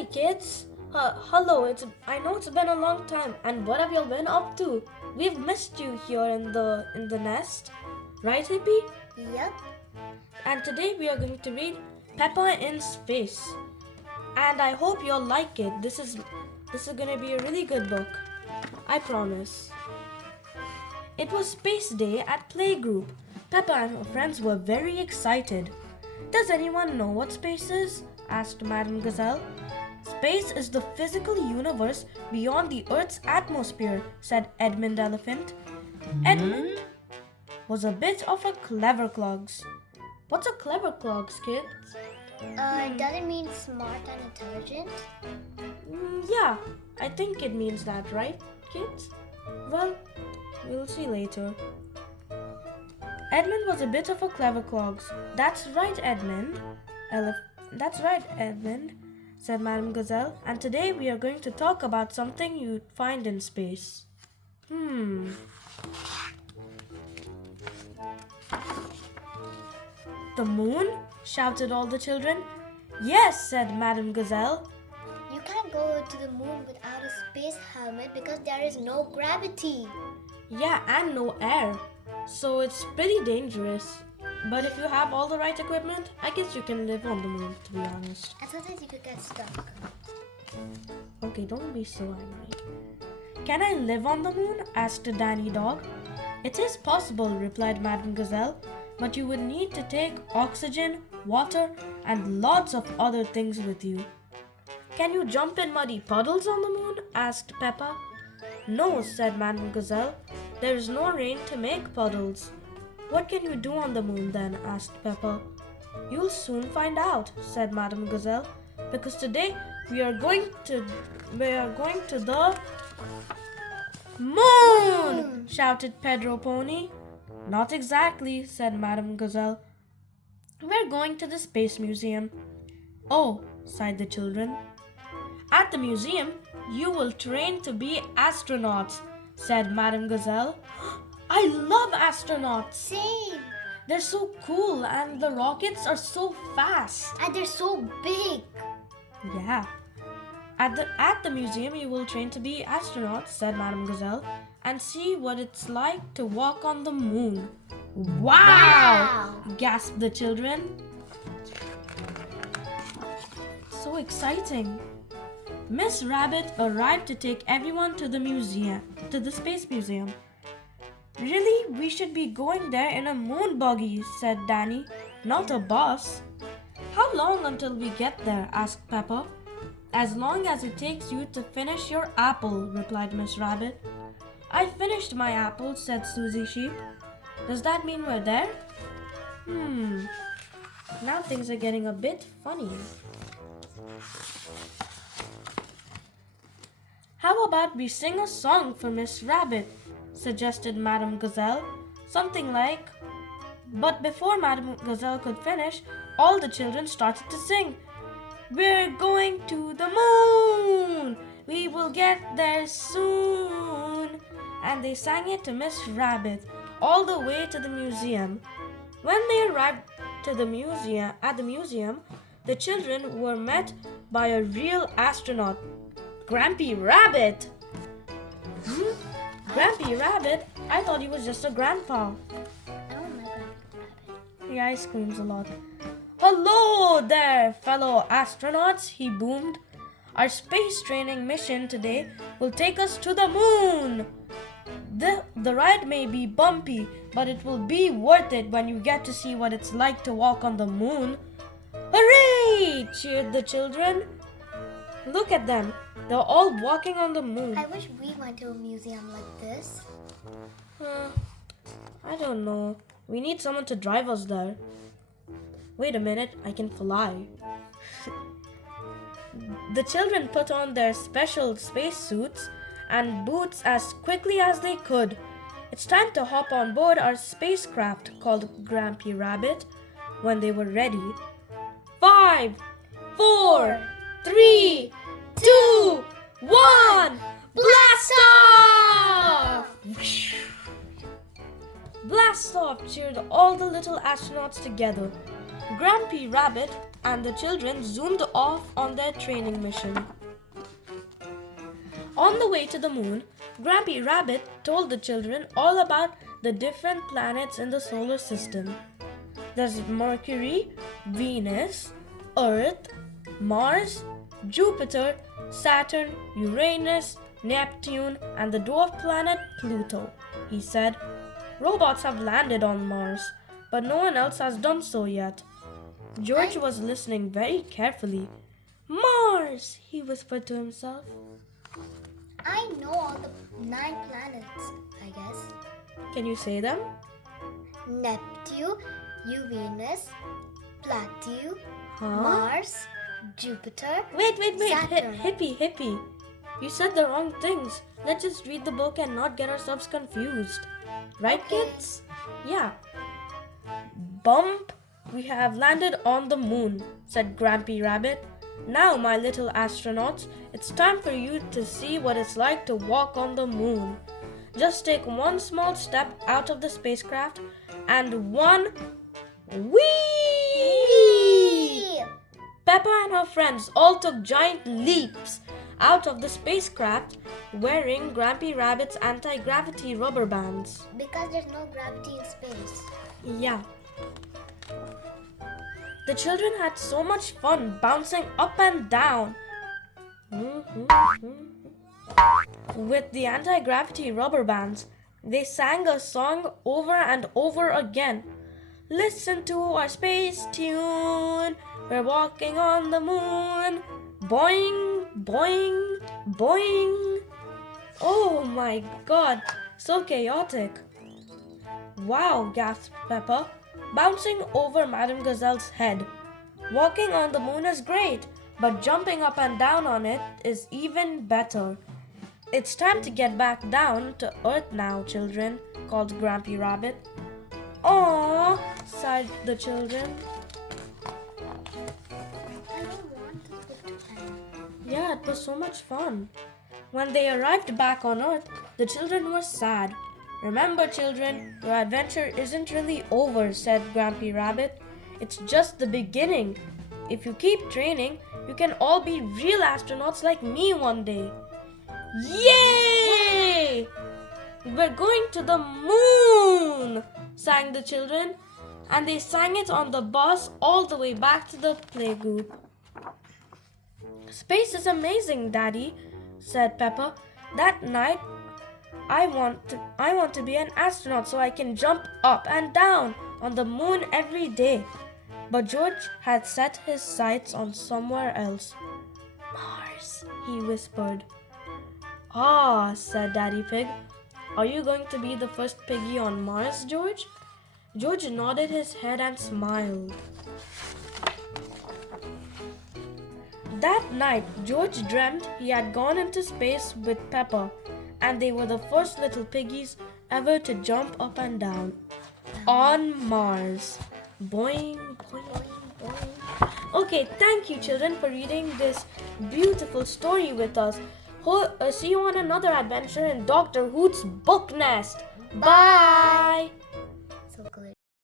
Hi kids. Hello. I know it's been a long time, and what have y'all been up to? We've missed you here in the nest, right, Hippie? Yep. And today we are going to read Peppa in Space, and I hope y'all like it. This is going to be a really good book. I promise. It was Space Day at Playgroup. Peppa and her friends were very excited. Does anyone know what space is? Asked Madame Gazelle. Space is the physical universe beyond the Earth's atmosphere, said Edmund Elephant. Edmund was a bit of a clever clogs. What's a clever clogs, kids? Does it mean smart and intelligent? Yeah, I think it means that, right, kids? Well, we'll see later. Edmund was a bit of a clever clogs. That's right, Edmund. That's right, Edmund, said Madame Gazelle. And today we are going to talk about something you'd find in space. The moon? Shouted all the children. Yes, said Madame Gazelle. You can't go to the moon without a space helmet because there is no gravity. Yeah, and no air. So it's pretty dangerous. But if you have all the right equipment, I guess you can live on the moon, to be honest. And sometimes you could get stuck. Okay, don't be so angry. Can I live on the moon? Asked Danny Dog. It is possible, replied Madame Gazelle, but you would need to take oxygen, water, and lots of other things with you. Can you jump in muddy puddles on the moon? Asked Peppa. No, said Madame Gazelle. There is no rain to make puddles. What can you do on the moon then? Asked Peppa. You'll soon find out, said Madame Gazelle, because today we are going to the moon! Shouted Pedro Pony. Not exactly, said Madame Gazelle. We're going to the Space Museum. Oh, sighed the children. At the museum, you will train to be astronauts, said Madame Gazelle. I love astronauts. Same. They're so cool and the rockets are so fast. And they're so big. Yeah. At the museum you will train to be astronauts, said Madame Gazelle, and see what it's like to walk on the moon. Wow! Gasped the children. So exciting. Miss Rabbit arrived to take everyone to the Space Museum. Really, we should be going there in a moon buggy, said Danny, not a bus. How long until we get there? Asked Peppa. As long as it takes you to finish your apple, replied Miss Rabbit. I finished my apple, said Susie Sheep. Does that mean we're there? Now things are getting a bit funny. How about we sing a song for Miss Rabbit? Suggested Madame Gazelle. Something like... But before Madame Gazelle could finish, all the children started to sing. We're going to the moon! We will get there soon! And they sang it to Miss Rabbit all the way to the museum. When they arrived at the museum, the children were met by a real astronaut, Grampy Rabbit. Grampy Rabbit? I thought he was just a grandpa. I don't like Grampy Rabbit. Yeah, he screams a lot. Hello there, fellow astronauts, he boomed. Our space training mission today will take us to the moon. The ride may be bumpy, but it will be worth it when you get to see what it's like to walk on the moon. Hooray! Cheered the children. Look at them. They're all walking on the moon. I wish we went to a museum like this. I don't know. We need someone to drive us there. Wait a minute, I can fly. The children put on their special space suits and boots as quickly as they could. It's time to hop on board our spacecraft, called Grampy Rabbit when they were ready. 5, 4, 3, 2, 1, blast off! Blast off! Cheered all the little astronauts together. Grampy Rabbit and the children zoomed off on their training mission. On the way to the moon, Grampy Rabbit told the children all about the different planets in the solar system. There's Mercury, Venus, Earth, Mars, Jupiter, Saturn, Uranus, Neptune, and the dwarf planet Pluto. He said, robots have landed on Mars, but no one else has done so yet. George was listening very carefully. Mars, he whispered to himself. I know all the 9 planets, I guess. Can you say them? Neptune, Uranus, Plato, Huh? Mars, Jupiter. Wait. Saturn. Hippie. You said the wrong things. Let's just read the book and not get ourselves confused. Right, Okay. kids? Yeah. Bump, we have landed on the moon, said Grampy Rabbit. Now, my little astronauts, it's time for you to see what it's like to walk on the moon. Just take one small step out of the spacecraft and one whee! Whee! Peppa and her friends all took giant leaps out of the spacecraft wearing Grampy Rabbit's anti-gravity rubber bands. Because there's no gravity in space. Yeah. The children had so much fun bouncing up and down with the anti-gravity rubber bands. They sang a song over and over again. Listen to our space tune. We're walking on the moon. Boing, boing, boing. Oh my god, so chaotic. Wow, gasped Peppa, bouncing over Madame Gazelle's head. Walking on the moon is great, but jumping up and down on it is even better. It's time to get back down to Earth now, children, called Grampy Rabbit. Aww, sighed the children. I don't want this book to end. Yeah, it was so much fun. When they arrived back on Earth, the children were sad. Remember, children, your adventure isn't really over, said Grampy Rabbit. It's just the beginning. If you keep training, you can all be real astronauts like me one day. Yay! We're going to the moon, sang the children, and they sang it on the bus all the way back to the playgroup. Space is amazing, Daddy, said Peppa. That night, I want to be an astronaut so I can jump up and down on the moon every day. But George had set his sights on somewhere else. Mars, he whispered. Ah, said Daddy Pig. Are you going to be the first piggy on Mars, George? George nodded his head and smiled. That night, George dreamt he had gone into space with Peppa, and they were the first little piggies ever to jump up and down on Mars. Boing, boing, boing. Okay, thank you, children, for reading this beautiful story with us. See you on another adventure in Dr. Hoot's Book Nest. Bye.